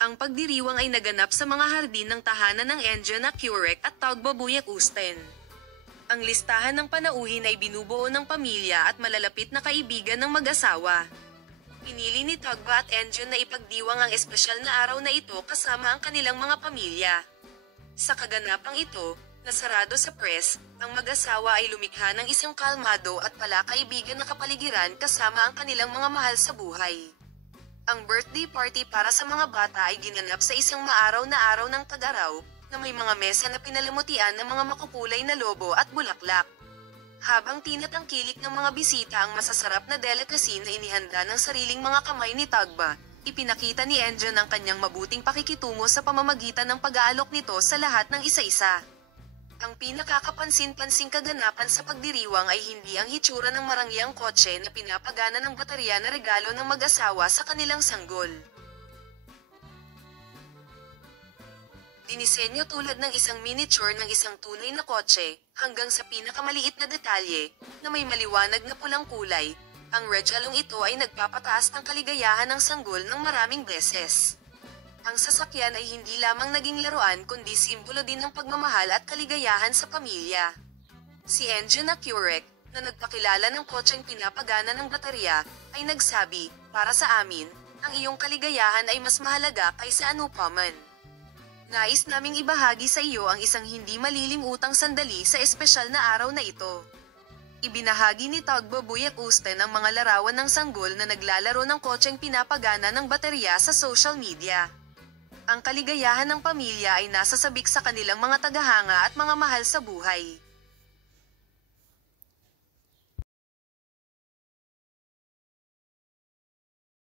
Ang pagdiriwang ay naganap sa mga hardin ng tahanan ng Enjo na Curek at Taugbabuyak Usten. Ang listahan ng panauhin ay binubuo ng pamilya at malalapit na kaibigan ng mag-asawa. Pinili ni Tagba at Enjo na ipagdiwang ang espesyal na araw na ito kasama ang kanilang mga pamilya. Sa kaganapang ito, nasarado sa press, ang mag-asawa ay lumikha ng isang kalmado at palakaibigan na kapaligiran kasama ang kanilang mga mahal sa buhay. Ang birthday party para sa mga bata ay ginanap sa isang maaraw na araw ng tag-araw, na may mga mesa na pinalamutian ng mga makukulay na lobo at bulaklak. Habang tinatangkilik ng mga bisita ang masasarap na delicacy na inihanda ng sariling mga kamay ni Tagba, ipinakita ni Enjo ng kanyang mabuting pakikitungo sa pamamagitan ng pag-aalok nito sa lahat ng isa-isa. Ang pinakakapansin-pansing kaganapan sa pagdiriwang ay hindi ang hitsura ng marangyang kotse na pinapagana ng baterya na regalo ng mag-asawa sa kanilang sanggol. Dinisenyo tulad ng isang miniature ng isang tunay na kotse, hanggang sa pinakamaliit na detalye, na may maliwanag na pulang kulay. Ang regalong ito ay nagpapataas ng kaligayahan ng sanggol ng maraming beses. Ang sasakyan ay hindi lamang naging laruan kundi simbolo din ng pagmamahal at kaligayahan sa pamilya. Si Enjo na Curek, na nagpakilala ng kotseng pinapagana ng baterya, ay nagsabi, "Para sa amin, ang iyong kaligayahan ay mas mahalaga kaysa anupaman. Nais naming ibahagi sa iyo ang isang hindi malilimutang sandali sa espesyal na araw na ito." Ibinahagi ni Taugbabuyak Usten ang mga larawan ng sanggol na naglalaro ng kotseng pinapagana ng baterya sa social media. Ang kaligayahan ng pamilya ay nasasabik sa kanilang mga tagahanga at mga mahal sa buhay.